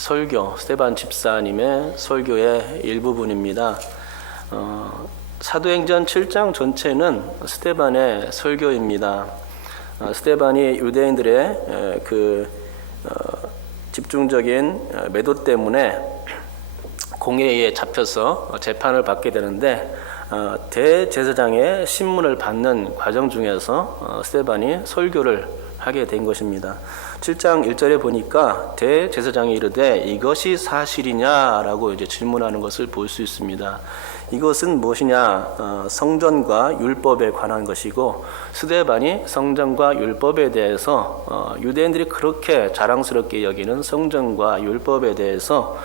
설교, 스데반 집사님의 설교의 일부분입니다. 사도행전 7장 전체는 스데반의 설교입니다. 스데반이 유대인들의 집중적인 매도 때문에 공회에 잡혀서 재판을 받게 되는데 대제사장의 신문을 받는 과정 중에서 스데반이 설교를 하게 된 것입니다. 7장 1절에 보니까 대제사장이 이르되 이것이 사실이냐라고 이제 질문하는 것을 볼 수 있습니다. 이것은 무엇이냐? 성전과 율법에 관한 것이고 스데반이 성전과 율법에 대해서 유대인들이 그렇게 자랑스럽게 여기는 성전과 율법에 대해서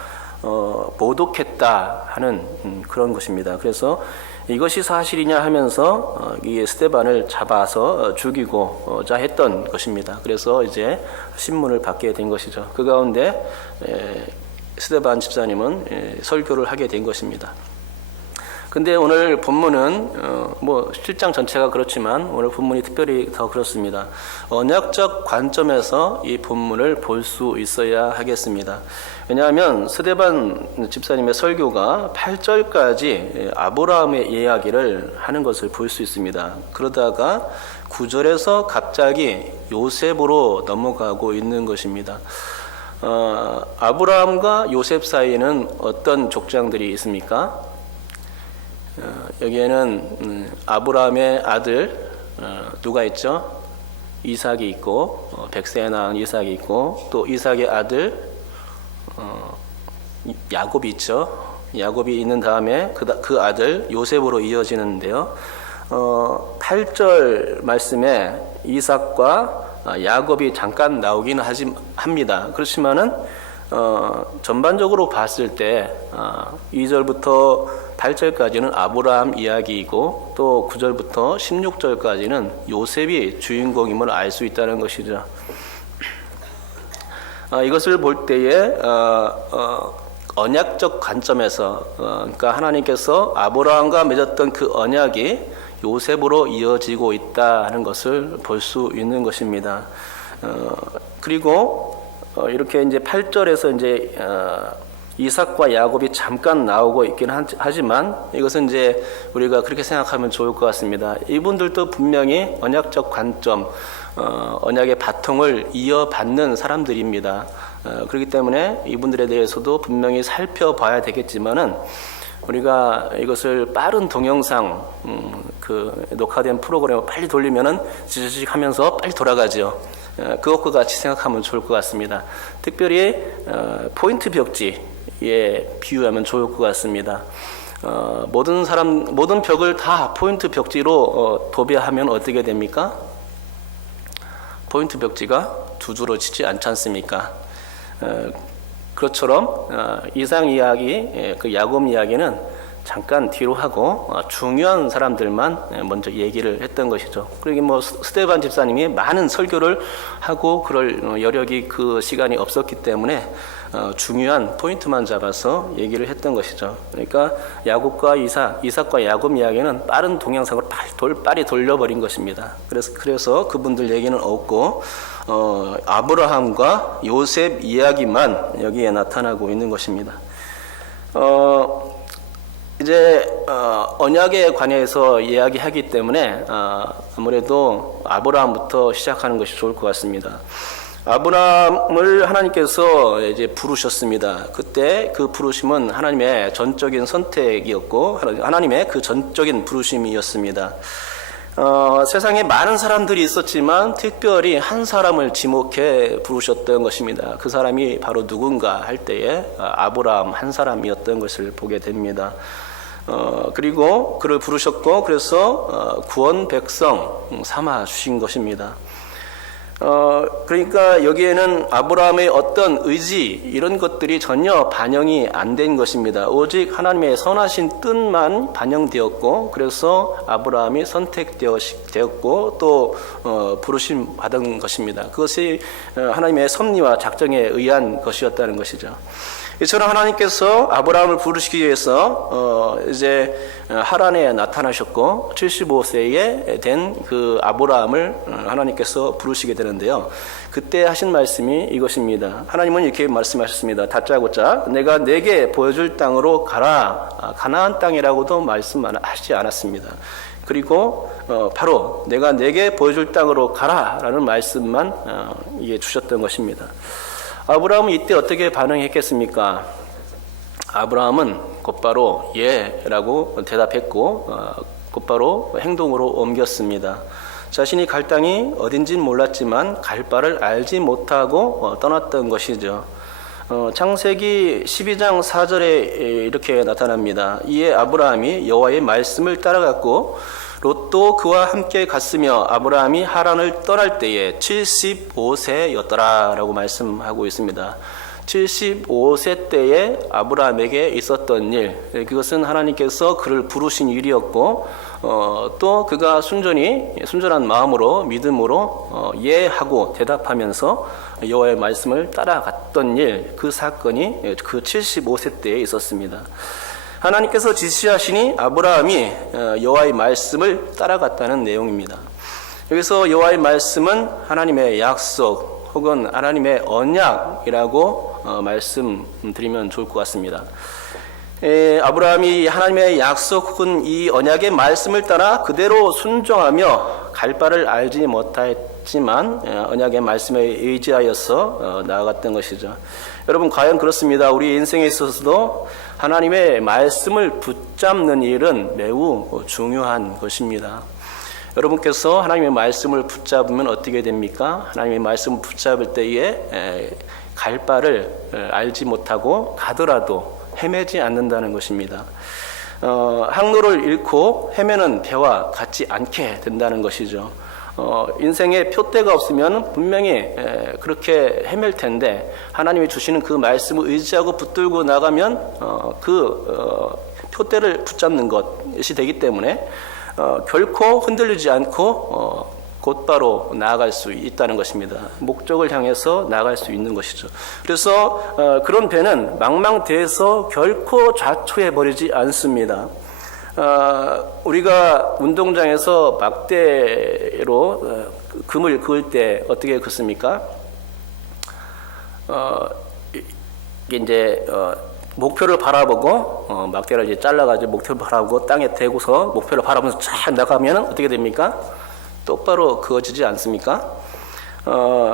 모독했다 하는 그런 것입니다. 그래서 이것이 사실이냐 하면서 이 스데반을 잡아서 죽이고자 했던 것입니다. 그래서 이제 신문을 받게 된 것이죠. 그 가운데 스데반 집사님은 설교를 하게 된 것입니다. 근데 오늘 본문은 7장 전체가 그렇지만 오늘 본문이 특별히 더 그렇습니다. 언약적 관점에서 이 본문을 볼 수 있어야 하겠습니다. 왜냐하면 스데반 집사님의 설교가 8절까지 아브라함의 이야기를 하는 것을 볼 수 있습니다. 그러다가 9절에서 갑자기 요셉으로 넘어가고 있는 것입니다. 아브라함과 요셉 사이에는 어떤 족장들이 있습니까? 여기에는 아브라함의 아들 누가 있죠? 이삭이 있고 백세에 낳은 이삭이 있고 또 이삭의 아들 야곱이 있죠. 야곱이 있는 다음에 그 아들 요셉으로 이어지는데요. 8절 말씀에 이삭과 야곱이 잠깐 나오긴 합니다. 그렇지만은 전반적으로 봤을 때 2절부터 8절까지는 아브라함 이야기이고 또 9절부터 16절까지는 요셉이 주인공임을 알 수 있다는 것이죠. 이것을 볼 때에 언약적 관점에서 그러니까 하나님께서 아브라함과 맺었던 그 언약이 요셉으로 이어지고 있다는 것을 볼 수 있는 것입니다. 그리고 이렇게 이제 8절에서 이제 이삭과 야곱이 잠깐 나오고 있긴 하지만 이것은 이제 우리가 그렇게 생각하면 좋을 것 같습니다. 이분들도 분명히 언약적 관점, 언약의 바통을 이어받는 사람들입니다. 그렇기 때문에 이분들에 대해서도 분명히 살펴봐야 되겠지만은 우리가 이것을 빠른 동영상 녹화된 프로그램을 빨리 돌리면은 지지직 하면서 빨리 돌아가죠. 그것과 같이 생각하면 좋을 것 같습니다. 특별히 포인트 벽지에 비유하면 좋을 것 같습니다. 모든 벽을 다 포인트 벽지로 도배하면 어떻게 됩니까? 포인트 벽지가 두 줄로 치지 않지 않습니까? 그것처럼 이상 이야기, 그 야곱 이야기는 잠깐 뒤로 하고 중요한 사람들만 먼저 얘기를 했던 것이죠. 그리고 스데반 집사님이 많은 설교를 하고 그럴 여력이 그 시간이 없었기 때문에 중요한 포인트만 잡아서 얘기를 했던 것이죠. 그러니까 야곱과 이삭과 야곱 이야기는 빠른 동영상으로 빨리 돌려버린 것입니다. 그래서 그분들 얘기는 없고 아브라함과 요셉 이야기만 여기에 나타나고 있는 것입니다. 이제 언약에 관해서 이야기하기 때문에 아무래도 아브라함부터 시작하는 것이 좋을 것 같습니다. 아브라함을 하나님께서 이제 부르셨습니다. 그때 그 부르심은 하나님의 전적인 선택이었고 하나님의 그 전적인 부르심이었습니다. 세상에 많은 사람들이 있었지만 특별히 한 사람을 지목해 부르셨던 것입니다. 그 사람이 바로 누군가 할 때에 아브라함 한 사람이었던 것을 보게 됩니다. 그리고 그를 부르셨고 그래서 구원 백성 삼아 주신 것입니다. 그러니까 여기에는 아브라함의 어떤 의지 이런 것들이 전혀 반영이 안 된 것입니다. 오직 하나님의 선하신 뜻만 반영되었고 그래서 아브라함이 선택되었고 또 부르심 받은 것입니다. 그것이 하나님의 섭리와 작정에 의한 것이었다는 것이죠. 이처럼 하나님께서 아브라함을 부르시기 위해서 이제 하란에 나타나셨고 75세에 된 그 아브라함을 하나님께서 부르시게 되는 되는데요. 그때 하신 말씀이 이것입니다. 하나님은 이렇게 말씀하셨습니다. 다짜고짜 내가 내게 보여줄 땅으로 가라. 가나안 땅이라고도 말씀하지 않았습니다. 그리고 바로 내가 내게 보여줄 땅으로 가라라는 말씀만 주셨던 것입니다. 아브라함은 이때 어떻게 반응했겠습니까? 아브라함은 곧바로 예라고 대답했고 곧바로 행동으로 옮겼습니다. 자신이 갈 땅이 어딘지는 몰랐지만 갈 바를 알지 못하고 떠났던 것이죠. 창세기 12장 4절에 이렇게 나타납니다. 이에 아브라함이 여호와의 말씀을 따라갔고 롯도 그와 함께 갔으며 아브라함이 하란을 떠날 때에 75세였더라 라고 말씀하고 있습니다. 75세 때에 아브라함에게 있었던 일, 그것은 하나님께서 그를 부르신 일이었고 또 그가 순전한 마음으로 믿음으로 예하고 대답하면서 여호와의 말씀을 따라갔던 일, 그 사건이 그 75세 때에 있었습니다. 하나님께서 지시하시니 아브라함이 여호와의 말씀을 따라갔다는 내용입니다. 여기서 여호와의 말씀은 하나님의 약속 혹은 하나님의 언약이라고 말씀드리면 좋을 것 같습니다. 아브라함이 하나님의 약속 혹은 이 언약의 말씀을 따라 그대로 순종하며 갈 바를 알지 못했지만 언약의 말씀에 의지하여서 나아갔던 것이죠. 여러분, 과연 그렇습니다. 우리 인생에 있어서도 하나님의 말씀을 붙잡는 일은 매우 중요한 것입니다. 여러분께서 하나님의 말씀을 붙잡으면 어떻게 됩니까? 하나님의 말씀을 붙잡을 때에 갈 바를 알지 못하고 가더라도 헤매지 않는다는 것입니다. 항로를 잃고 헤매는 배와 같지 않게 된다는 것이죠. 인생에 표대가 없으면 분명히 그렇게 헤맬 텐데 하나님이 주시는 그 말씀을 의지하고 붙들고 나가면 표대를 붙잡는 것이 되기 때문에 결코 흔들리지 않고 곧바로 나아갈 수 있다는 것입니다. 목적을 향해서 나아갈 수 있는 것이죠. 그래서 그런 배는 망망대해서 결코 좌초해버리지 않습니다. 우리가 운동장에서 막대로 금을 그을 때 어떻게 긋습니까? 이게 이제 목표를 바라보고 막대를 이제 잘라가지고 목표를 바라보고 땅에 대고서 목표를 바라보면서 쫙 나가면 어떻게 됩니까? 똑바로 그어지지 않습니까?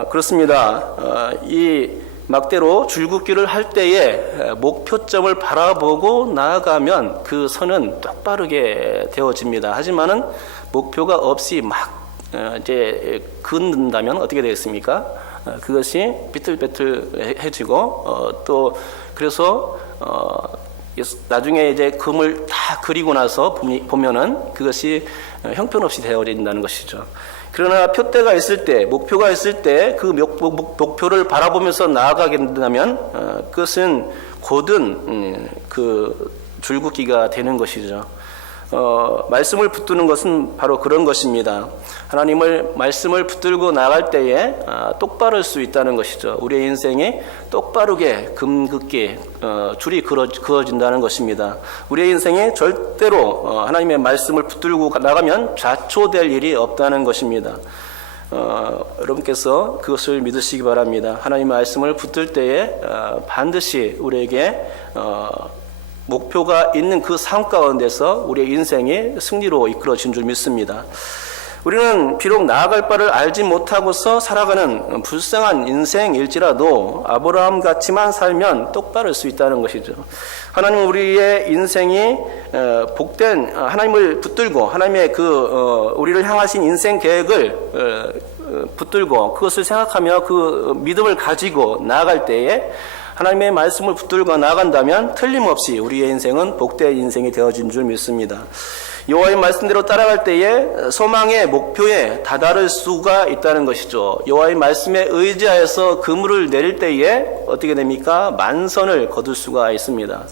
그렇습니다. 이 막대로 줄긋기를 할 때에 목표점을 바라보고 나아가면 그 선은 똑바르게 되어집니다. 하지만은 목표가 없이 막 이제 긋는다면 어떻게 되겠습니까? 그것이 비틀비틀해지고 또 그래서 나중에 이제 금을 다 그리고 나서 보면은 그것이 형편없이 되어진다는 것이죠. 그러나 표대가 있을 때, 목표가 있을 때 그 목표를 바라보면서 나아가게 된다면 그것은 곧은 그 줄긋기가 되는 것이죠. 말씀을 붙드는 것은 바로 그런 것입니다. 하나님을 말씀을 붙들고 나갈 때에 똑바를 수 있다는 것이죠. 우리의 인생이 똑바르게 금긋게 줄이 그어진다는 것입니다. 우리의 인생에 절대로 하나님의 말씀을 붙들고 나가면 좌초될 일이 없다는 것입니다. 여러분께서 그것을 믿으시기 바랍니다. 하나님의 말씀을 붙들 때에 반드시 우리에게 목표가 있는 그 삶 가운데서 우리의 인생이 승리로 이끌어진 줄 믿습니다. 우리는 비록 나아갈 바를 알지 못하고서 살아가는 불쌍한 인생일지라도 아브라함 같이만 살면 똑바를 수 있다는 것이죠. 하나님은 우리의 인생이 복된 하나님을 붙들고 하나님의 우리를 향하신 인생 계획을 붙들고 그것을 생각하며 그 믿음을 가지고 나아갈 때에 하나님의 말씀을 붙들고 나간다면 틀림없이 우리의 인생은 복된 인생이 되어진 줄 믿습니다. 여호와의 말씀대로 따라갈 때에 소망의 목표에 다다를 수가 있다는 것이죠. 여호와의 말씀에 의지하여서 그물을 내릴 때에 어떻게 됩니까? 만선을 거둘 수가 있습니다.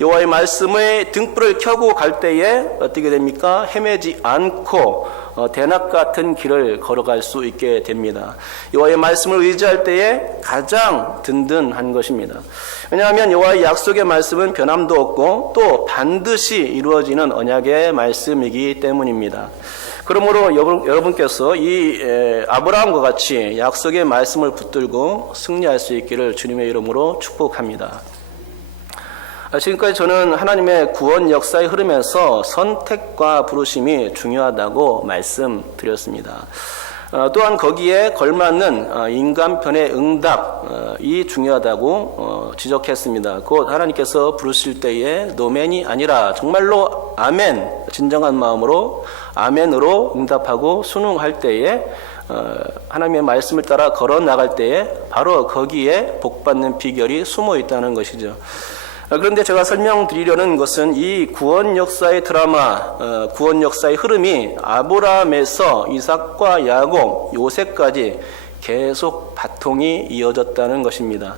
여호와의 말씀의 등불을 켜고 갈 때에 어떻게 됩니까? 헤매지 않고 대낮 같은 길을 걸어갈 수 있게 됩니다. 여호와의 말씀을 의지할 때에 가장 든든한 것입니다. 왜냐하면 여호와의 약속의 말씀은 변함도 없고 또 반드시 이루어지는 언약의 말씀이기 때문입니다. 그러므로 여러분께서 이 아브라함과 같이 약속의 말씀을 붙들고 승리할 수 있기를 주님의 이름으로 축복합니다. 지금까지 저는 하나님의 구원 역사의 흐름에서 선택과 부르심이 중요하다고 말씀드렸습니다. 또한 거기에 걸맞는 인간편의 응답이 중요하다고 지적했습니다. 곧 하나님께서 부르실 때에 노맨이 아니라 정말로 아멘, 진정한 마음으로 아멘으로 응답하고 순응할 때에 하나님의 말씀을 따라 걸어 나갈 때에 바로 거기에 복받는 비결이 숨어 있다는 것이죠. 그런데 제가 설명드리려는 것은 이 구원 역사의 드라마, 구원 역사의 흐름이 아브라함에서 이삭과 야곱, 요셉까지 계속 바통이 이어졌다는 것입니다.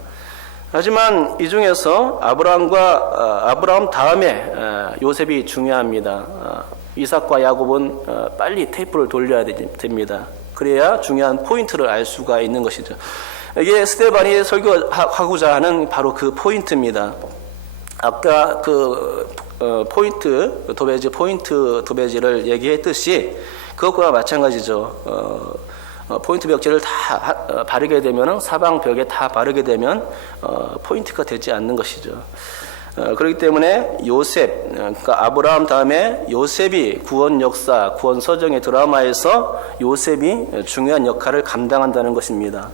하지만 이 중에서 아브라함 다음에 요셉이 중요합니다. 이삭과 야곱은 빨리 테이프를 돌려야 됩니다. 그래야 중요한 포인트를 알 수가 있는 것이죠. 이게 스데반이 설교하고자 하는 바로 그 포인트입니다. 아까 포인트 도배지를 얘기했듯이 그것과 마찬가지죠. 포인트 벽지를 다 바르게 되면 사방 벽에 다 바르게 되면 포인트가 되지 않는 것이죠. 그렇기 때문에 요셉, 그러니까 아브라함 다음에 요셉이 구원 역사, 구원 서정의 드라마에서 요셉이 중요한 역할을 감당한다는 것입니다.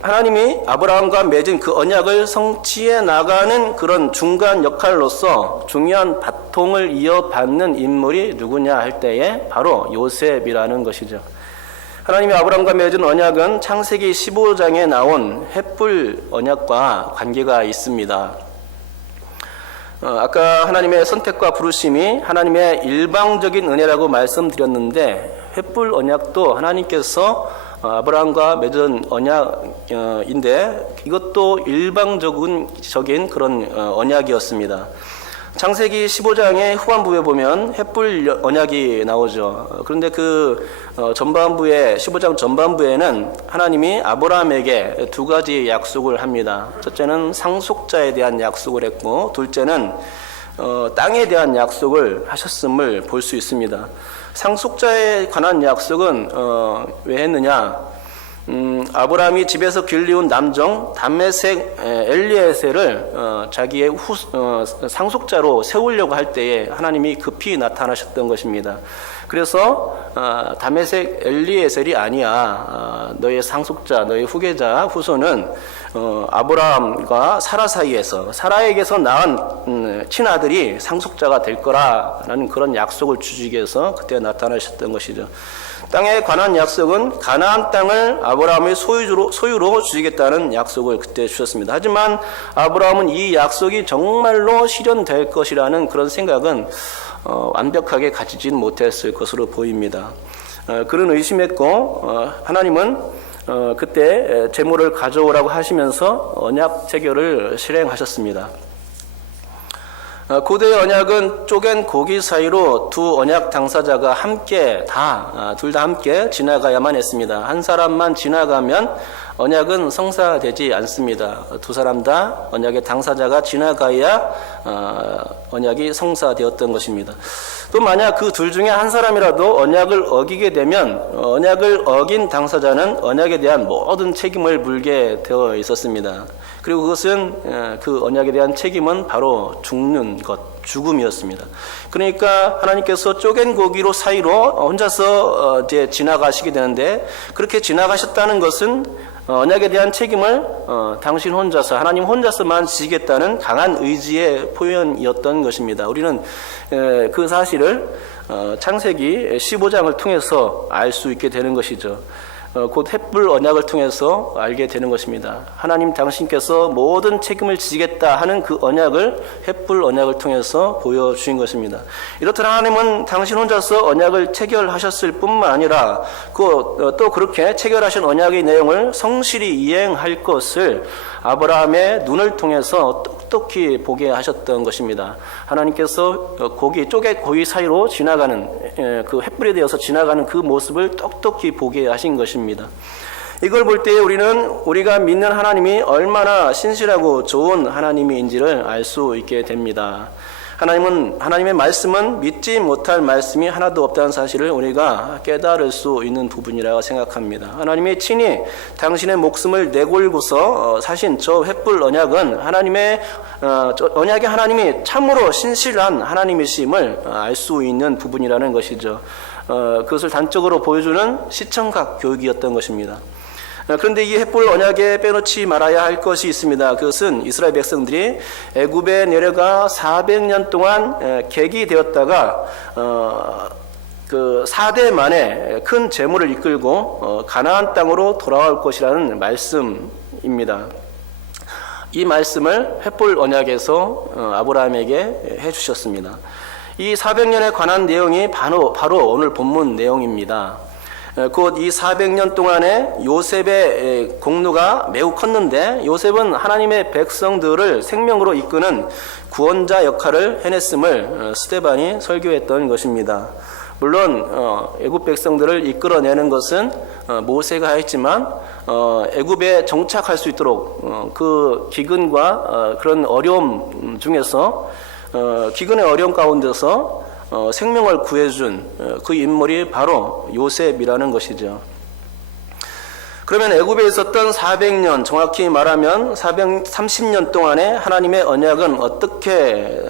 하나님이 아브라함과 맺은 그 언약을 성취해 나가는 그런 중간 역할로서 중요한 바통을 이어받는 인물이 누구냐 할 때에 바로 요셉이라는 것이죠. 하나님이 아브라함과 맺은 언약은 창세기 15장에 나온 햇불 언약과 관계가 있습니다. 아까 하나님의 선택과 부르심이 하나님의 일방적인 은혜라고 말씀드렸는데 햇불 언약도 하나님께서 아브라함과 맺은 언약인데 이것도 일방적인 그런 언약이었습니다. 창세기 15장의 후반부에 보면 햇불 언약이 나오죠. 그런데 그 15장 전반부에는 하나님이 아브라함에게 두 가지 약속을 합니다. 첫째는 상속자에 대한 약속을 했고 둘째는 땅에 대한 약속을 하셨음을 볼 수 있습니다. 상속자에 관한 약속은 왜 했느냐? 아브라함이 집에서 길리운 남종 담메색 엘리에셀을 자기의 상속자로 세우려고 할 때에 하나님이 급히 나타나셨던 것입니다. 그래서 담메색 엘리에셀이 아니야. 너의 상속자, 너의 후계자, 후손은 아브라함과 사라 사이에서 사라에게서 낳은 친아들이 상속자가 될 거라라는 그런 약속을 주시기 위해서 그때 나타나셨던 것이죠. 땅에 관한 약속은 가나안 땅을 아브라함의 소유로 주시겠다는 약속을 그때 주셨습니다. 하지만 아브라함은 이 약속이 정말로 실현될 것이라는 그런 생각은 완벽하게 가지지는 못했을 것으로 보입니다. 그런 의심했고 하나님은 그때 제물을 가져오라고 하시면서 언약 체결을 실행하셨습니다. 고대의 언약은 쪼갠 고기 사이로 두 언약 당사자가 함께 둘 다 함께 지나가야만 했습니다. 한 사람만 지나가면 언약은 성사되지 않습니다. 두 사람 다 언약의 당사자가 지나가야 언약이 성사되었던 것입니다. 또 만약 그 둘 중에 한 사람이라도 언약을 어기게 되면 언약을 어긴 당사자는 언약에 대한 모든 책임을 물게 되어 있었습니다. 그리고 그것은 그 언약에 대한 책임은 바로 죽음이었습니다. 그러니까 하나님께서 쪼갠 고기로 사이로 혼자서 이제 지나가시게 되는데 그렇게 지나가셨다는 것은 언약에 대한 책임을 당신 혼자서 하나님 혼자서만 지겠다는 강한 의지의 표현이었던 것입니다. 우리는 그 사실을 창세기 15장을 통해서 알 수 있게 되는 것이죠. 곧 햇불 언약을 통해서 알게 되는 것입니다. 하나님 당신께서 모든 책임을 지겠다 하는 그 언약을 햇불 언약을 통해서 보여주신 것입니다. 이렇듯 하나님은 당신 혼자서 언약을 체결하셨을 뿐만 아니라 또 그렇게 체결하신 언약의 내용을 성실히 이행할 것을 아브라함의 눈을 통해서 똑똑히 보게 하셨던 것입니다. 하나님께서 쪼개 고기 사이로 지나가는 그 햇불에 대어서 지나가는 그 모습을 똑똑히 보게 하신 것입니다. 이걸 볼 때 우리가 믿는 하나님이 얼마나 신실하고 좋은 하나님인지를 알 수 있게 됩니다. 하나님의 말씀은 믿지 못할 말씀이 하나도 없다는 사실을 우리가 깨달을 수 있는 부분이라고 생각합니다. 하나님이 친히 당신의 목숨을 내걸고서 사신 저 횃불 언약은 언약의 하나님이 참으로 신실한 하나님이심을 알 수 있는 부분이라는 것이죠. 그것을 단적으로 보여주는 시청각 교육이었던 것입니다. 그런데 이 횃불 언약에 빼놓지 말아야 할 것이 있습니다. 그것은 이스라엘 백성들이 애굽에 내려가 400년 동안 객이 되었다가 그 4대 만에 큰 재물을 이끌고 가나안 땅으로 돌아올 것이라는 말씀입니다. 이 말씀을 횃불 언약에서 아브라함에게 해주셨습니다. 이 400년에 관한 내용이 바로 오늘 본문 내용입니다. 곧 이 400년 동안에 요셉의 공로가 매우 컸는데 요셉은 하나님의 백성들을 생명으로 이끄는 구원자 역할을 해냈음을 스데반이 설교했던 것입니다. 물론 애굽 백성들을 이끌어내는 것은 모세가 했지만 애굽에 정착할 수 있도록 그 기근과 그런 어려움 중에서 기근의 어려움 가운데서 생명을 구해준 그 인물이 바로 요셉이라는 것이죠. 그러면 애굽에 있었던 400년, 정확히 말하면 430년 동안에 하나님의 언약은 어떻게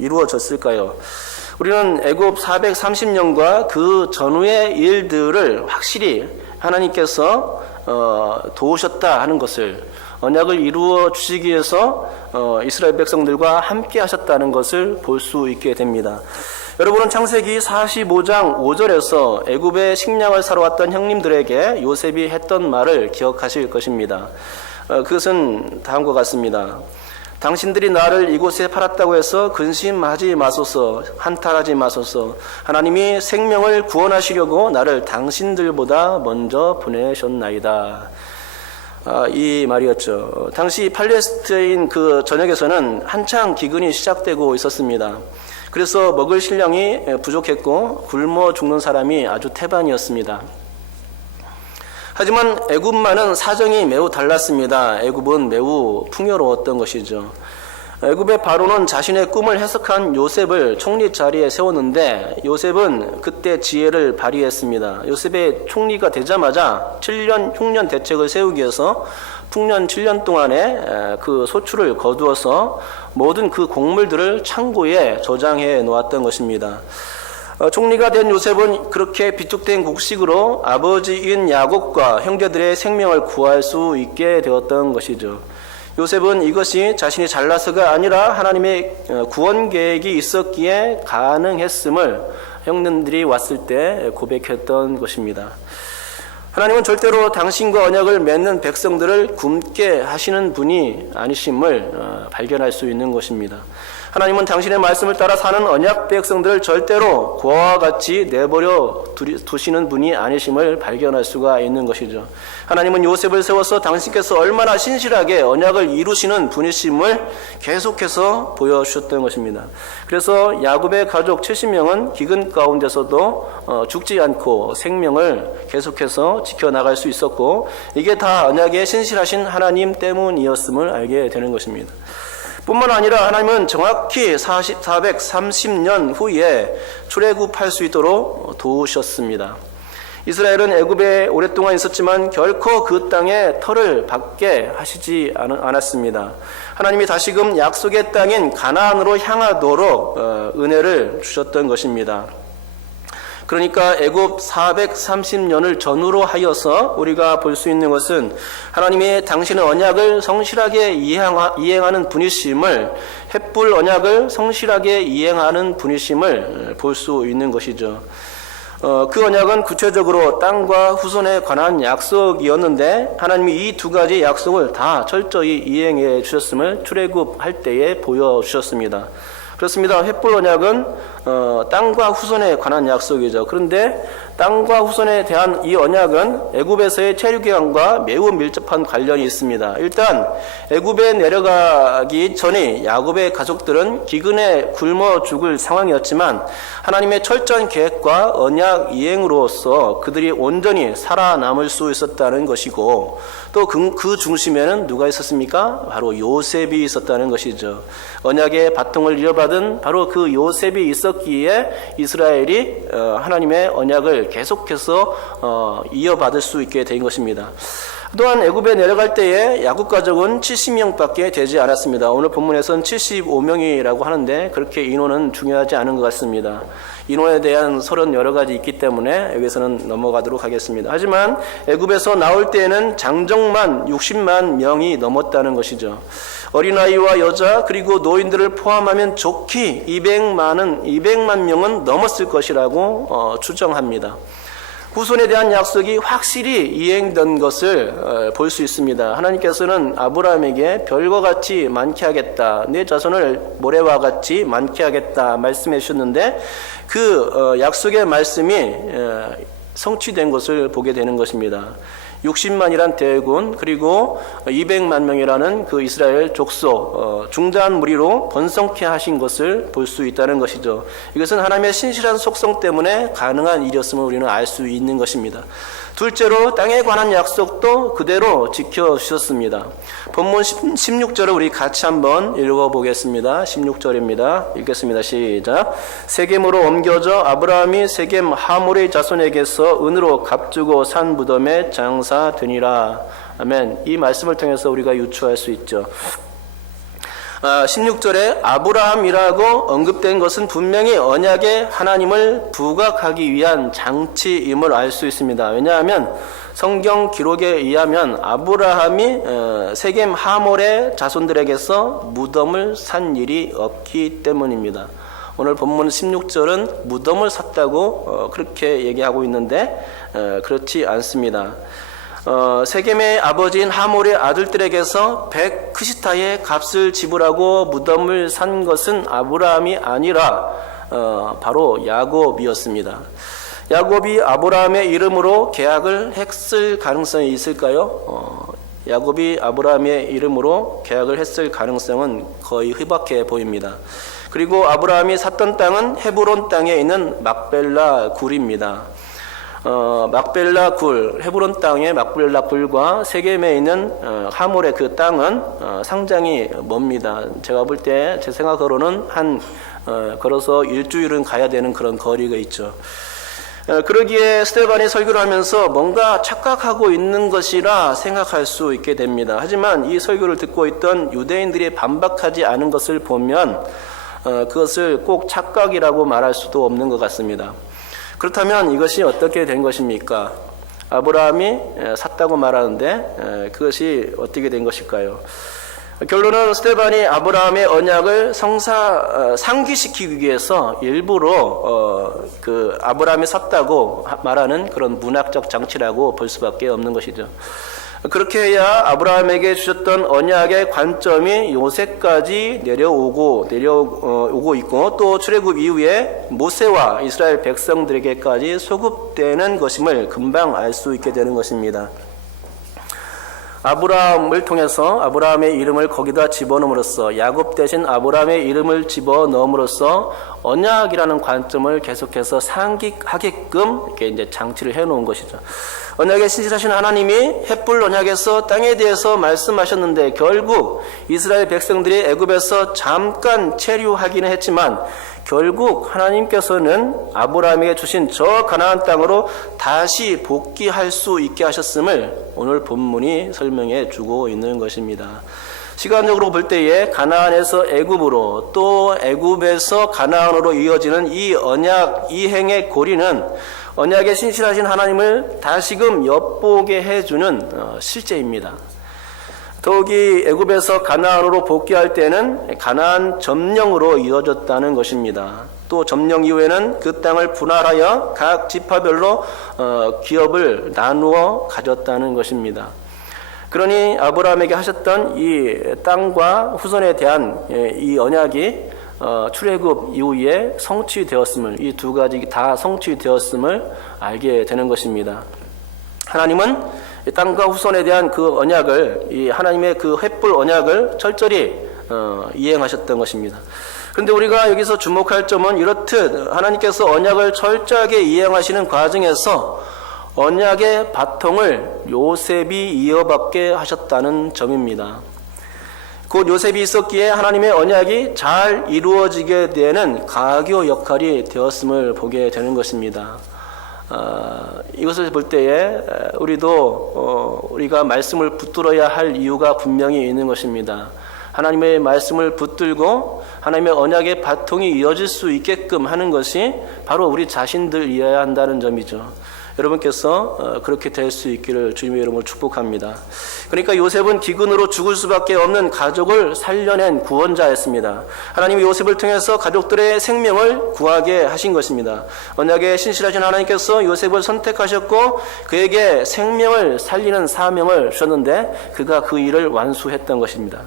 이루어졌을까요? 우리는 애굽 430년과 그 전후의 일들을 확실히 하나님께서 도우셨다 하는 것을, 언약을 이루어 주시기 위해서 이스라엘 백성들과 함께 하셨다는 것을 볼 수 있게 됩니다. 여러분은 창세기 45장 5절에서 애굽에 식량을 사러 왔던 형님들에게 요셉이 했던 말을 기억하실 것입니다. 그것은 다음과 같습니다. 당신들이 나를 이곳에 팔았다고 해서 근심하지 마소서, 한탄하지 마소서. 하나님이 생명을 구원하시려고 나를 당신들보다 먼저 보내셨나이다. 이 말이었죠. 당시 팔레스타인 그 전역에서는 한창 기근이 시작되고 있었습니다. 그래서 먹을 식량이 부족했고 굶어 죽는 사람이 아주 태반이었습니다. 하지만 애굽만은 사정이 매우 달랐습니다. 애굽은 매우 풍요로웠던 것이죠. 애굽의 바로는 자신의 꿈을 해석한 요셉을 총리 자리에 세웠는데 요셉은 그때 지혜를 발휘했습니다. 요셉의 총리가 되자마자 흉년 대책을 세우기 위해서 풍년 7년 동안에 그 소출을 거두어서 모든 그 곡물들을 창고에 저장해 놓았던 것입니다. 총리가 된 요셉은 그렇게 비축된 곡식으로 아버지인 야곱과 형제들의 생명을 구할 수 있게 되었던 것이죠. 요셉은 이것이 자신이 잘나서가 아니라 하나님의 구원 계획이 있었기에 가능했음을 형님들이 왔을 때 고백했던 것입니다. 하나님은 절대로 당신과 언약을 맺는 백성들을 굶게 하시는 분이 아니심을 발견할 수 있는 것입니다. 하나님은 당신의 말씀을 따라 사는 언약 백성들을 절대로 고아와 같이 내버려 두시는 분이 아니심을 발견할 수가 있는 것이죠. 하나님은 요셉을 세워서 당신께서 얼마나 신실하게 언약을 이루시는 분이심을 계속해서 보여주셨던 것입니다. 그래서 야곱의 가족 70명은 기근 가운데서도 죽지 않고 생명을 계속해서 지켜나갈 수 있었고 이게 다 언약에 신실하신 하나님 때문이었음을 알게 되는 것입니다. 뿐만 아니라 하나님은 정확히 430년 후에 출애굽할 수 있도록 도우셨습니다. 이스라엘은 애굽에 오랫동안 있었지만 결코 그 땅에 터를 박게 하시지 않았습니다. 하나님이 다시금 약속의 땅인 가나안으로 향하도록 은혜를 주셨던 것입니다. 그러니까 애굽 430년을 전후로 하여서 우리가 볼 수 있는 것은 하나님이 당신의 언약을 성실하게 이행하는 분이심을, 횃불 언약을 성실하게 이행하는 분이심을 볼 수 있는 것이죠. 그 언약은 구체적으로 땅과 후손에 관한 약속이었는데 하나님이 이 두 가지 약속을 다 철저히 이행해 주셨음을 출애굽할 때에 보여주셨습니다. 그렇습니다. 횃불 언약은 땅과 후손에 관한 약속이죠. 그런데 땅과 후손에 대한 이 언약은 애굽에서의 체류기간과 매우 밀접한 관련이 있습니다. 일단 애굽에 내려가기 전에 야곱의 가족들은 기근에 굶어 죽을 상황이었지만 하나님의 철저한 계획과 언약 이행으로써 그들이 온전히 살아남을 수 있었다는 것이고, 또 그 중심에는 누가 있었습니까? 바로 요셉이 있었다는 것이죠. 언약의 바통을 이어받은 바로 그 요셉이 있었기에 이스라엘이 하나님의 언약을 계속해서 이어받을 수 있게 된 것입니다. 또한 애굽에 내려갈 때에 야곱 가족은 70명밖에 되지 않았습니다. 오늘 본문에서는 75명이라고 하는데 그렇게 인원은 중요하지 않은 것 같습니다. 인원에 대한 설은 여러 가지 있기 때문에 여기서는 넘어가도록 하겠습니다. 하지만 애굽에서 나올 때에는 장정만 60만 명이 넘었다는 것이죠. 어린아이와 여자 그리고 노인들을 포함하면 좋게 200만 명은 넘었을 것이라고 추정합니다. 후손에 대한 약속이 확실히 이행된 것을 볼 수 있습니다. 하나님께서는 아브라함에게 별과 같이 많게 하겠다, 내 자손을 모래와 같이 많게 하겠다 말씀해 주셨는데 그 약속의 말씀이 성취된 것을 보게 되는 것입니다. 60만이란 대군 그리고 200만 명이라는 그 이스라엘 족속 중대한 무리로 번성케 하신 것을 볼 수 있다는 것이죠. 이것은 하나님의 신실한 속성 때문에 가능한 일이었음을 우리는 알 수 있는 것입니다. 둘째로 땅에 관한 약속도 그대로 지켜주셨습니다. 본문 16절을 우리 같이 한번 읽어보겠습니다. 16절입니다. 읽겠습니다. 시작. 세겜으로 옮겨져 아브라함이 세겜 하몰의 자손에게서 은으로 값주고 산 무덤에 장사되니라. 아멘. 이 말씀을 통해서 우리가 유추할 수 있죠. 16절에 아브라함이라고 언급된 것은 분명히 언약의 하나님을 부각하기 위한 장치임을 알 수 있습니다. 왜냐하면 성경 기록에 의하면 아브라함이 세겜 하몰의 자손들에게서 무덤을 산 일이 없기 때문입니다. 오늘 본문 16절은 무덤을 샀다고 그렇게 얘기하고 있는데 그렇지 않습니다. 세겜의 아버지인 하몰의 아들들에게서 100크시타의 값을 지불하고 무덤을 산 것은 아브라함이 아니라 바로 야곱이었습니다. 야곱이 아브라함의 이름으로 계약을 했을 가능성이 있을까요? 야곱이 아브라함의 이름으로 계약을 했을 가능성은 거의 희박해 보입니다. 그리고 아브라함이 샀던 땅은 헤브론 땅에 있는 막벨라 굴입니다. 막벨라 굴, 헤브론 땅의 막벨라 굴과 세겜에 있는 하몰의 그 땅은 상당히 멉니다. 제가 볼 때 제 생각으로는 걸어서 일주일은 가야 되는 그런 거리가 있죠. 그러기에 스데반이 설교를 하면서 뭔가 착각하고 있는 것이라 생각할 수 있게 됩니다. 하지만 이 설교를 듣고 있던 유대인들이 반박하지 않은 것을 보면 그것을 꼭 착각이라고 말할 수도 없는 것 같습니다. 그렇다면 이것이 어떻게 된 것입니까? 아브라함이 샀다고 말하는데 그것이 어떻게 된 것일까요? 결론은 스데반이 아브라함의 언약을 상기시키기 위해서 일부러 그 아브라함이 샀다고 말하는 그런 문학적 장치라고 볼 수밖에 없는 것이죠. 그렇게 해야 아브라함에게 주셨던 언약의 관점이 요새까지 내려오고 있고 또 출애굽 이후에 모세와 이스라엘 백성들에게까지 소급되는 것임을 금방 알 수 있게 되는 것입니다. 아브라함을 통해서 아브라함의 이름을 거기다 집어넣음으로써 야곱 대신 아브라함의 이름을 집어넣음으로써 언약이라는 관점을 계속해서 상기하게끔 이렇게 이제 장치를 해놓은 것이죠. 언약에 신실하신 하나님이 햇불 언약에서 땅에 대해서 말씀하셨는데 결국 이스라엘 백성들이 애굽에서 잠깐 체류하기는 했지만 결국 하나님께서는 아브라함에게 주신 저 가나안 땅으로 다시 복귀할 수 있게 하셨음을 오늘 본문이 설명해 주고 있는 것입니다. 시간적으로 볼 때에 가나안에서 애굽으로 또 애굽에서 가나안으로 이어지는 이 언약 이행의 고리는 언약에 신실하신 하나님을 다시금 엿보게 해주는 실제입니다. 더욱이 애굽에서 가나안으로 복귀할 때는 가나안 점령으로 이어졌다는 것입니다. 또 점령 이후에는 그 땅을 분할하여 각 지파별로 기업을 나누어 가졌다는 것입니다. 그러니 아브라함에게 하셨던 이 땅과 후손에 대한 이 언약이 출애굽 이후에 성취되었음을, 이 두 가지 다 성취되었음을 알게 되는 것입니다. 하나님은 이 땅과 후손에 대한 그 언약을, 이 하나님의 그 횃불 언약을 철저히 이행하셨던 것입니다. 그런데 우리가 여기서 주목할 점은 이렇듯 하나님께서 언약을 철저하게 이행하시는 과정에서 언약의 바통을 요셉이 이어받게 하셨다는 점입니다. 곧 요셉이 있었기에 하나님의 언약이 잘 이루어지게 되는 가교 역할이 되었음을 보게 되는 것입니다. 이것을 볼 때에 우리가 말씀을 붙들어야 할 이유가 분명히 있는 것입니다. 하나님의 말씀을 붙들고 하나님의 언약의 바통이 이어질 수 있게끔 하는 것이 바로 우리 자신들이어야 한다는 점이죠. 여러분께서 그렇게 될 수 있기를 주님의 이름으로 축복합니다. 그러니까 요셉은 기근으로 죽을 수밖에 없는 가족을 살려낸 구원자였습니다. 하나님이 요셉을 통해서 가족들의 생명을 구하게 하신 것입니다. 언약에 신실하신 하나님께서 요셉을 선택하셨고 그에게 생명을 살리는 사명을 주셨는데 그가 그 일을 완수했던 것입니다.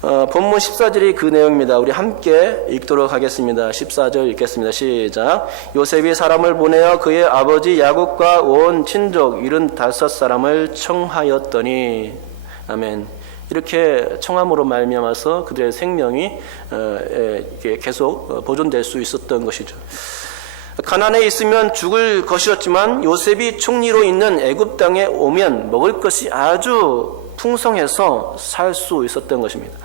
본문 14절이 그 내용입니다. 우리 함께 읽도록 하겠습니다. 14절 읽겠습니다. 시작. 요셉이 사람을 보내어 그의 아버지 야곱과 온 친족 75사람을 청하였더니, 아멘. 이렇게 청함으로 말미암아서 그들의 생명이 계속 보존될 수 있었던 것이죠. 가나안에 있으면 죽을 것이었지만 요셉이 총리로 있는 애굽 땅에 오면 먹을 것이 아주 풍성해서 살 수 있었던 것입니다.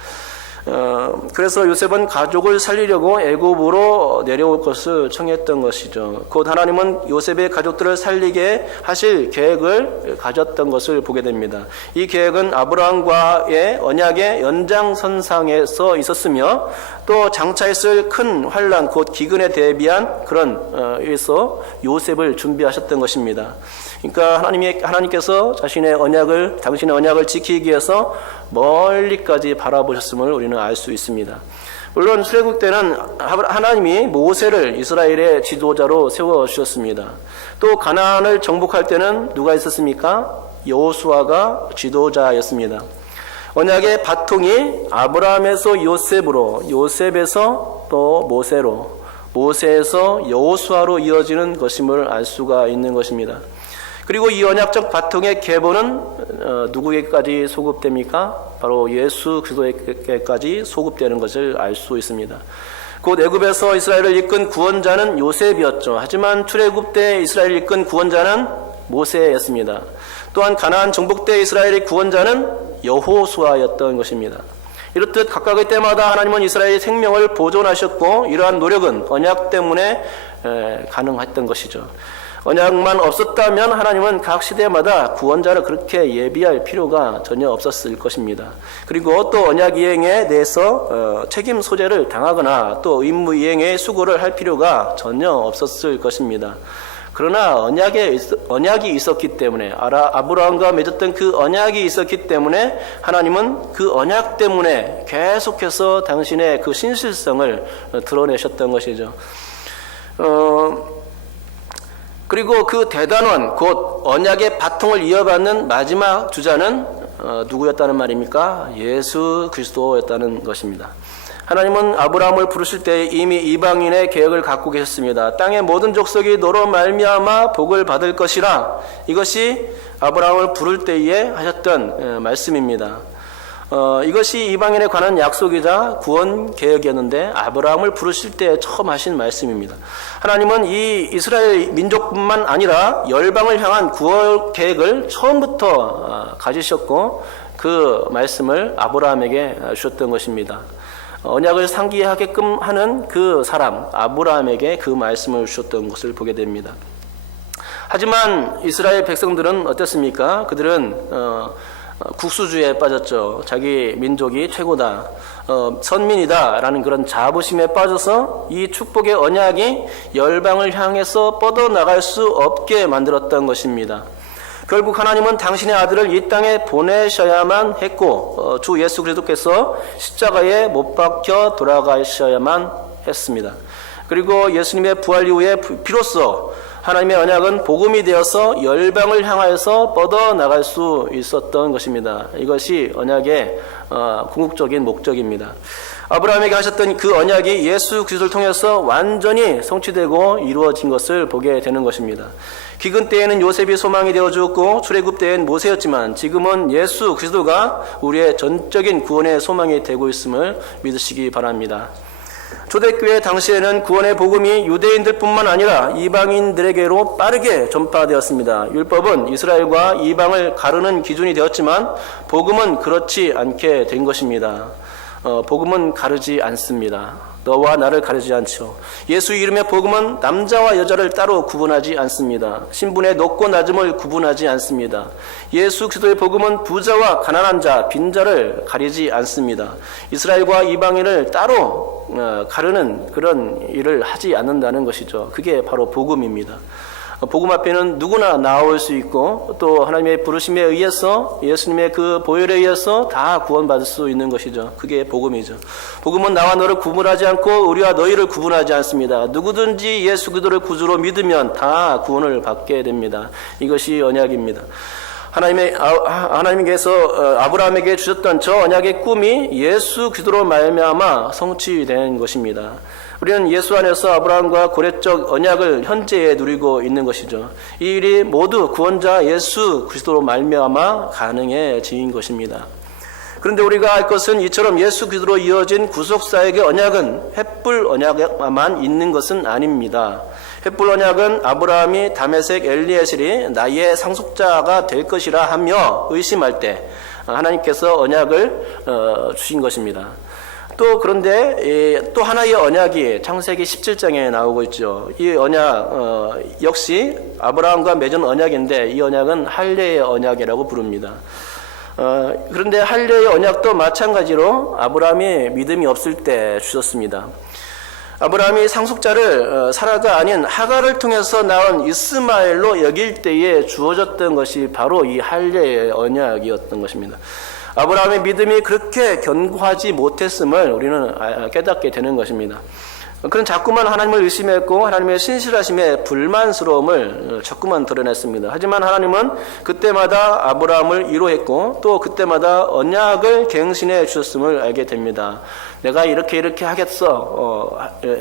그래서 요셉은 가족을 살리려고 애굽으로 내려올 것을 청했던 것이죠. 곧 하나님은 요셉의 가족들을 살리게 하실 계획을 가졌던 것을 보게 됩니다. 이 계획은 아브라함과의 언약의 연장선상에서 있었으며 또 장차 있을 큰 환난 곧 기근에 대비한 그런 위해서 요셉을 준비하셨던 것입니다. 그러니까 하나님께서 당신의 언약을 지키기 위해서 멀리까지 바라보셨음을 우리는 알 수 있습니다. 물론 출애굽 때는 하나님이 모세를 이스라엘의 지도자로 세워주셨습니다. 또 가나안을 정복할 때는 누가 있었습니까? 여호수아가 지도자였습니다. 언약의 바통이 아브라함에서 요셉으로, 요셉에서 또 모세로, 모세에서 여호수아로 이어지는 것임을 알 수가 있는 것입니다. 그리고 이 언약적 바통의 계보는 누구에게까지 소급됩니까? 바로 예수 그리스도에게까지 소급되는 것을 알 수 있습니다. 곧 애굽에서 이스라엘을 이끈 구원자는 요셉이었죠. 하지만 출애굽 때 이스라엘을 이끈 구원자는 모세였습니다. 또한 가나안 정복 때 이스라엘의 구원자는 여호수아였던 것입니다. 이렇듯 각각의 때마다 하나님은 이스라엘의 생명을 보존하셨고 이러한 노력은 언약 때문에 가능했던 것이죠. 언약만 없었다면 하나님은 각 시대마다 구원자를 그렇게 예비할 필요가 전혀 없었을 것입니다. 그리고 또 언약 이행에 대해서 책임 소재를 당하거나 또 임무 이행에 수고를 할 필요가 전혀 없었을 것입니다. 그러나 언약이 있었기 때문에 아브라함과 맺었던 그 언약이 있었기 때문에 하나님은 그 언약 때문에 계속해서 당신의 그 신실성을 드러내셨던 것이죠. 그리고 그 대단원 곧 언약의 바통을 이어받는 마지막 주자는 누구였다는 말입니까? 예수 그리스도였다는 것입니다. 하나님은 아브라함을 부르실 때 이미 이방인의 계획을 갖고 계셨습니다. 땅의 모든 족속이 너로 말미암아 복을 받을 것이라. 이것이 아브라함을 부를 때에 하셨던 말씀입니다. 이것이 이방인에 관한 약속이자 구원 계획이었는데 아브라함을 부르실 때 처음 하신 말씀입니다. 하나님은 이 이스라엘 민족뿐만 아니라 열방을 향한 구원 계획을 처음부터 가지셨고 그 말씀을 아브라함에게 주셨던 것입니다. 언약을 상기하게끔 하는 그 사람 아브라함에게 그 말씀을 주셨던 것을 보게 됩니다. 하지만 이스라엘 백성들은 어땠습니까? 그들은 국수주의에 빠졌죠. 자기 민족이 최고다, 선민이다 라는 그런 자부심에 빠져서 이 축복의 언약이 열방을 향해서 뻗어나갈 수 없게 만들었던 것입니다. 결국 하나님은 당신의 아들을 이 땅에 보내셔야만 했고 주 예수 그리스도께서 십자가에 못 박혀 돌아가셔야만 했습니다. 그리고 예수님의 부활 이후에 비로소 하나님의 언약은 복음이 되어서 열방을 향하여서 뻗어나갈 수 있었던 것입니다. 이것이 언약의 궁극적인 목적입니다. 아브라함에게 하셨던 그 언약이 예수 그리스도를 통해서 완전히 성취되고 이루어진 것을 보게 되는 것입니다. 기근 때에는 요셉이 소망이 되어 주었고 출애굽 때엔 모세였지만 지금은 예수 그리스도가 우리의 전적인 구원의 소망이 되고 있음을 믿으시기 바랍니다. 초대교회 당시에는 구원의 복음이 유대인들뿐만 아니라 이방인들에게로 빠르게 전파되었습니다. 율법은 이스라엘과 이방을 가르는 기준이 되었지만 복음은 그렇지 않게 된 것입니다. 복음은 가르지 않습니다. 너와 나를 가르지 않죠. 예수 이름의 복음은 남자와 여자를 따로 구분하지 않습니다. 신분의 높고 낮음을 구분하지 않습니다. 예수 그리스도의 복음은 부자와 가난한 자, 빈자를 가리지 않습니다. 이스라엘과 이방인을 따로 가르는 그런 일을 하지 않는다는 것이죠. 그게 바로 복음입니다. 복음 앞에는 누구나 나올 수 있고 또 하나님의 부르심에 의해서 예수님의 그 보혈에 의해서 다 구원받을 수 있는 것이죠. 그게 복음이죠. 복음은 나와 너를 구분하지 않고 우리와 너희를 구분하지 않습니다. 누구든지 예수 그리스도를 구주로 믿으면 다 구원을 받게 됩니다. 이것이 언약입니다. 하나님께서 아브라함에게 주셨던 저 언약의 꿈이 예수 그리스도로 말미암아 성취된 것입니다. 우리는 예수 안에서 아브라함과 고레적 언약을 현재에 누리고 있는 것이죠. 이 일이 모두 구원자 예수 그리스도로 말미암아 가능해진 것입니다. 그런데 우리가 알 것은 이처럼 예수 그리스도로 이어진 구속사역의 언약은 횃불 언약만 있는 것은 아닙니다. 횃불 언약은 아브라함이 다메섹 엘리에셀이 나의 상속자가 될 것이라 하며 의심할 때 하나님께서 언약을 주신 것입니다. 또 그런데 또 하나의 언약이 창세기 17장에 나오고 있죠. 이 언약 역시 아브라함과 맺은 언약인데 이 언약은 할례의 언약이라고 부릅니다. 그런데 할례의 언약도 마찬가지로 아브라함이 믿음이 없을 때 주셨습니다. 아브라함이 상속자를 사라가 아닌 하갈을 통해서 낳은 이스마엘로 여길 때에 주어졌던 것이 바로 이 할례의 언약이었던 것입니다. 아브라함의 믿음이 그렇게 견고하지 못했음을 우리는 깨닫게 되는 것입니다. 그는 자꾸만 하나님을 의심했고 하나님의 신실하심에 불만스러움을 자꾸만 드러냈습니다. 하지만 하나님은 그때마다 아브라함을 위로했고 또 그때마다 언약을 갱신해 주셨음을 알게 됩니다. 내가 이렇게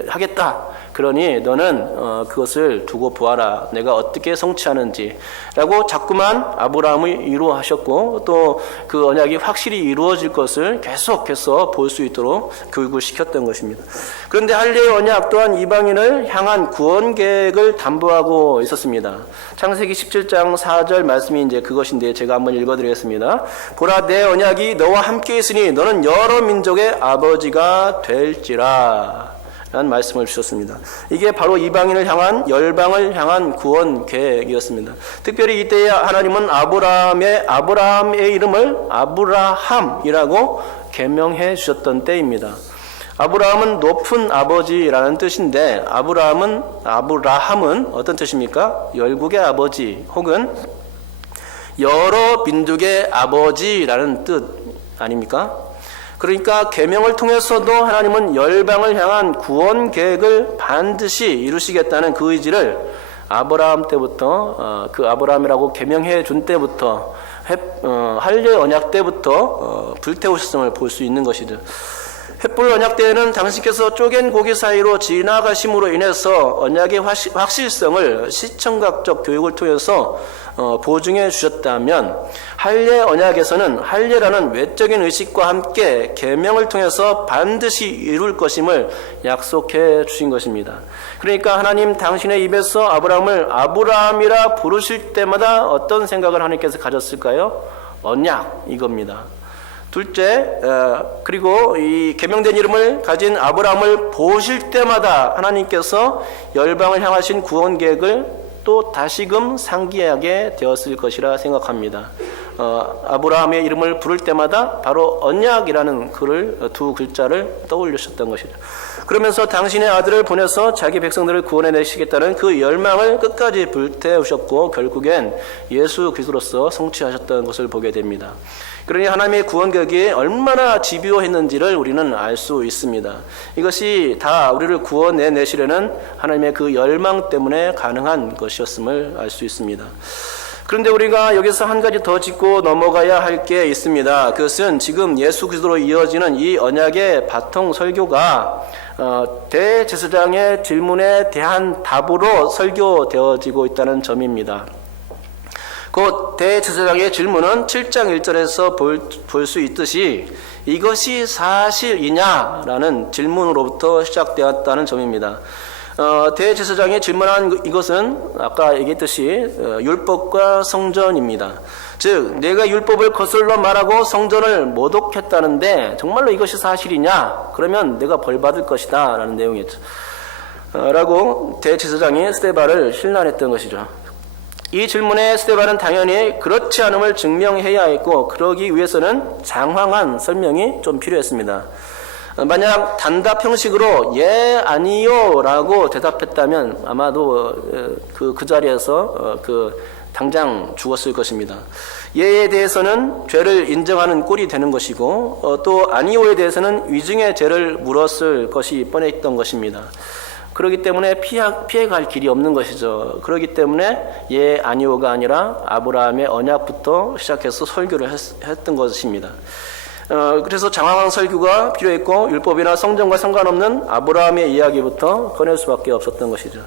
하겠다. 그러니 너는 그것을 두고 보아라. 내가 어떻게 성취하는지 라고 자꾸만 아브라함을 위로하셨고 또 그 언약이 확실히 이루어질 것을 계속해서 볼 수 있도록 교육을 시켰던 것입니다. 그런데 할례의 언약 또한 이방인을 향한 구원 계획을 담보하고 있었습니다. 창세기 17장 4절 말씀이 이제 그것인데 제가 한번 읽어드리겠습니다. 보라 내 언약이 너와 함께 있으니 너는 여러 민족의 아버지가 될지라. 라는 말씀을 주셨습니다. 이게 바로 이방인을 향한 열방을 향한 구원 계획이었습니다. 특별히 이때 하나님은 아브라함의 이름을 아브라함이라고 개명해 주셨던 때입니다. 아브라함은 높은 아버지라는 뜻인데 아브라함은 어떤 뜻입니까? 열국의 아버지 혹은 여러 민족의 아버지라는 뜻 아닙니까? 그러니까 계명을 통해서도 하나님은 열방을 향한 구원 계획을 반드시 이루시겠다는 그 의지를 아브라함 때부터 그 아브라함이라고 계명해 준 때부터 할례 언약 때부터 불태우셨음을 볼 수 있는 것이죠. 횃불 언약 때에는 당신께서 쪼갠 고기 사이로 지나가심으로 인해서 언약의 확실성을 시청각적 교육을 통해서 보증해 주셨다면 할례 언약에서는 할례라는 외적인 의식과 함께 계명을 통해서 반드시 이룰 것임을 약속해 주신 것입니다. 그러니까 하나님 당신의 입에서 아브라함을 아브라함이라 부르실 때마다 어떤 생각을 하나님께서 가졌을까요? 언약 이겁니다. 둘째, 그리고 이 계명된 이름을 가진 아브라함을 보실 때마다 하나님께서 열방을 향하신 구원 계획을 또 다시금 상기하게 되었을 것이라 생각합니다. 아브라함의 이름을 부를 때마다 바로 언약이라는 글을 두 글자를 떠올리셨던 것이죠. 그러면서 당신의 아들을 보내서 자기 백성들을 구원해내시겠다는 그 열망을 끝까지 불태우셨고 결국엔 예수 그리스도로서 성취하셨던 것을 보게 됩니다. 그러니 하나님의 구원계획이 얼마나 집요했는지를 우리는 알 수 있습니다. 이것이 다 우리를 구원해내시려는 하나님의 그 열망 때문에 가능한 것이었음을 알 수 있습니다. 그런데 우리가 여기서 한 가지 더 짚고 넘어가야 할 게 있습니다. 그것은 지금 예수 그리스도로 이어지는 이 언약의 바통 설교가 대제사장의 질문에 대한 답으로 설교되어지고 있다는 점입니다. 그 대제사장의 질문은 7장 1절에서 볼 수 있듯이 이것이 사실이냐라는 질문으로부터 시작되었다는 점입니다. 대제사장이 질문한 이것은 아까 얘기했듯이 율법과 성전입니다. 즉 내가 율법을 거슬러 말하고 성전을 모독했다는데 정말로 이것이 사실이냐? 그러면 내가 벌받을 것이다 라는 내용이었죠. 라고 대제사장이 스데반을 신란했던 것이죠. 이 질문에 스데반은 당연히 그렇지 않음을 증명해야 했고 그러기 위해서는 장황한 설명이 좀 필요했습니다. 만약 단답 형식으로 예 아니요 라고 대답했다면 아마도 그 자리에서 당장 죽었을 것입니다. 예에 대해서는 죄를 인정하는 꼴이 되는 것이고 또 아니요에 대해서는 위증의 죄를 물었을 것이 뻔했던 것입니다. 그렇기 때문에 피해갈 길이 없는 것이죠. 그렇기 때문에 예 아니요가 아니라 아브라함의 언약부터 시작해서 설교를 했던 것입니다. 그래서 장황한 설교가 필요했고 율법이나 성전과 상관없는 아브라함의 이야기부터 꺼낼 수밖에 없었던 것이죠.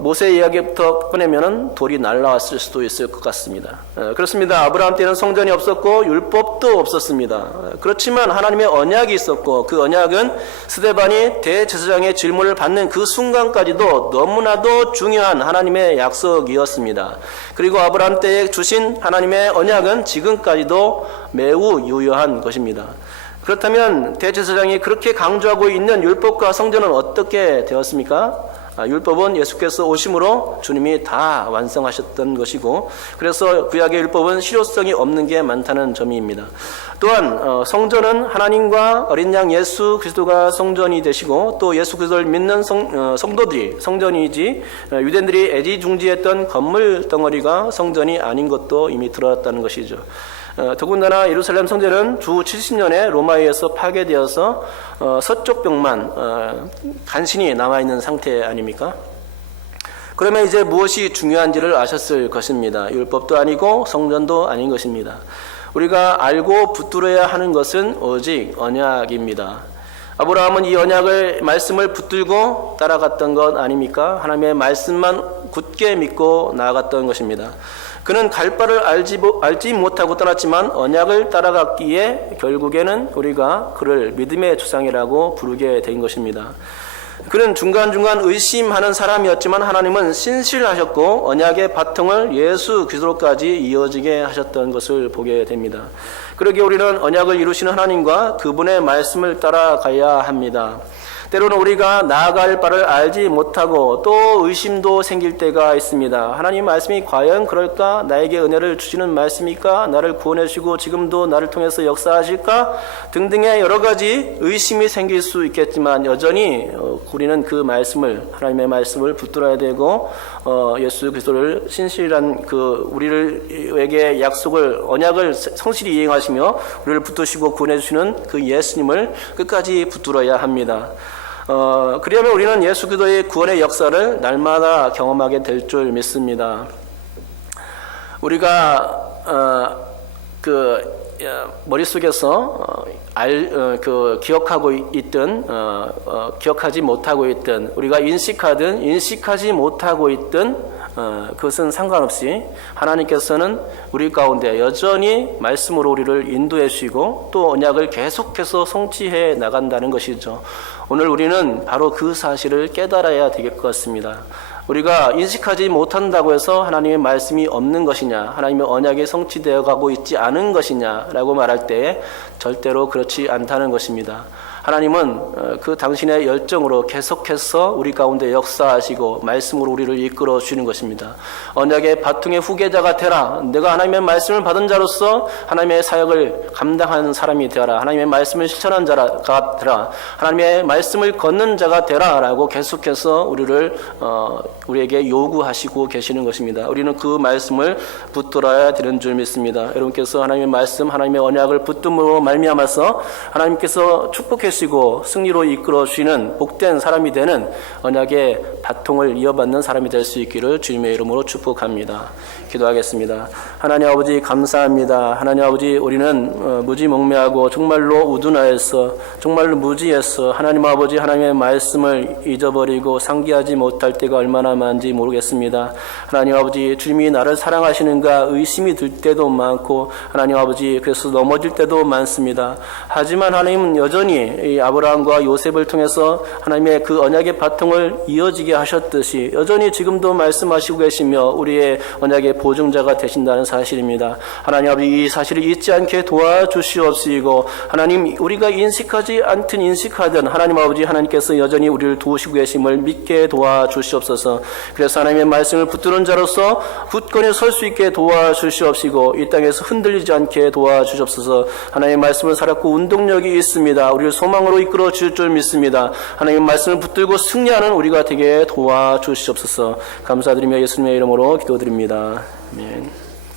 모세 이야기부터 꺼내면은 돌이 날라왔을 수도 있을 것 같습니다. 그렇습니다. 아브라함 때는 성전이 없었고 율법도 없었습니다. 그렇지만 하나님의 언약이 있었고 그 언약은 스데반이 대제사장의 질문을 받는 그 순간까지도 너무나도 중요한 하나님의 약속이었습니다. 그리고 아브라함 때에 주신 하나님의 언약은 지금까지도 매우 유효한 것입니다. 그렇다면 대제사장이 그렇게 강조하고 있는 율법과 성전은 어떻게 되었습니까? 율법은 예수께서 오심으로 주님이 다 완성하셨던 것이고 그래서 구약의 율법은 실효성이 없는 게 많다는 점입니다. 또한 성전은 하나님과 어린 양 예수 그리스도가 성전이 되시고 또 예수 그리스도를 믿는 성도들이 성전이지 유대인들이 애지중지했던 건물 덩어리가 성전이 아닌 것도 이미 드러났다는 것이죠. 더군다나 예루살렘 성전은 주 70년에 로마에 의해서 파괴되어서 서쪽 벽만 간신히 남아있는 상태 아닙니까? 그러면 이제 무엇이 중요한지를 아셨을 것입니다. 율법도 아니고 성전도 아닌 것입니다. 우리가 알고 붙들어야 하는 것은 오직 언약입니다. 아브라함은 이 말씀을 붙들고 따라갔던 것 아닙니까? 하나님의 말씀만 굳게 믿고 나아갔던 것입니다. 그는 갈 바를 알지 못하고 떠났지만 언약을 따라갔기에 결국에는 우리가 그를 믿음의 조상이라고 부르게 된 것입니다. 그는 중간중간 의심하는 사람이었지만 하나님은 신실하셨고 언약의 바통을 예수 그리스도까지 이어지게 하셨던 것을 보게 됩니다. 그러기에 우리는 언약을 이루시는 하나님과 그분의 말씀을 따라가야 합니다. 때로는 우리가 나아갈 바를 알지 못하고 또 의심도 생길 때가 있습니다. 하나님 말씀이 과연 그럴까? 나에게 은혜를 주시는 말씀일까? 나를 구원해 주시고 지금도 나를 통해서 역사하실까? 등등의 여러 가지 의심이 생길 수 있겠지만 여전히 우리는 그 말씀을 하나님의 말씀을 붙들어야 되고 예수 그리스도를 신실한 우리에게 약속을 언약을 성실히 이행하시며 우리를 붙드시고 구원해 주시는 그 예수님을 끝까지 붙들어야 합니다. 그리하면 우리는 예수 그리스도의 구원의 역사를 날마다 경험하게 될 줄 믿습니다. 우리가 머릿속에서 기억하고 있든 기억하지 못하고 있든 우리가 인식하든 인식하지 못하고 있든 그것은 상관없이 하나님께서는 우리 가운데 여전히 말씀으로 우리를 인도해 주시고 또 언약을 계속해서 성취해 나간다는 것이죠. 오늘 우리는 바로 그 사실을 깨달아야 될 것 같습니다. 우리가 인식하지 못한다고 해서 하나님의 말씀이 없는 것이냐, 하나님의 언약이 성취되어 가고 있지 않은 것이냐라고 말할 때 절대로 그렇지 않다는 것입니다. 하나님은 그 당신의 열정으로 계속해서 우리 가운데 역사하시고 말씀으로 우리를 이끌어 주시는 것입니다. 언약의 바통의 후계자가 되라. 내가 하나님의 말씀을 받은 자로서 하나님의 사역을 감당하는 사람이 되어라. 하나님의 말씀을 실천한 자가 되라. 하나님의 말씀을 걷는 자가 되라. 라고 계속해서 우리에게 요구하시고 계시는 것입니다. 우리는 그 말씀을 붙들어야 되는 줄 믿습니다. 여러분께서 하나님의 말씀, 하나님의 언약을 붙듦으로 말미암아서 하나님께서 축복하시고 승리로 이끌어 주시는 복된 사람이 되는 언약의 바통을 이어받는 사람이 될 수 있기를 주님의 이름으로 축복합니다. 기도하겠습니다. 하나님 아버지 감사합니다. 하나님 아버지 우리는 무지몽매하고 정말로 우둔하여서 정말로 무지해서 하나님 아버지 하나님의 말씀을 잊어버리고 상기하지 못할 때가 얼마나 많은지 모르겠습니다. 하나님 아버지 주님이 나를 사랑하시는가 의심이 들 때도 많고 하나님 아버지 그래서 넘어질 때도 많습니다. 하지만 하나님은 여전히 이 아브라함과 요셉을 통해서 하나님의 그 언약의 바통을 이어지게 하셨듯이 여전히 지금도 말씀하시고 계시며 우리의 언약의 보증자가 되신다는 사실입니다. 하나님 아버지 이 사실을 잊지 않게 도와주시옵시고 하나님 우리가 인식하지 않든 인식하든 하나님 아버지 하나님께서 여전히 우리를 도우시고 계심을 믿게 도와주시옵소서. 그래서 하나님의 말씀을 붙드는 자로서 굳건히 설 수 있게 도와주시옵시고 이 땅에서 흔들리지 않게 도와주시옵소서. 하나님의 말씀을 살았고 운동력이 있습니다. 우리를 소망으로 이끌어 줄 줄 믿습니다. 하나님의 말씀을 붙들고 승리하는 우리가 되게 도와주시옵소서. 감사드리며 예수님의 이름으로 기도드립니다. 아멘.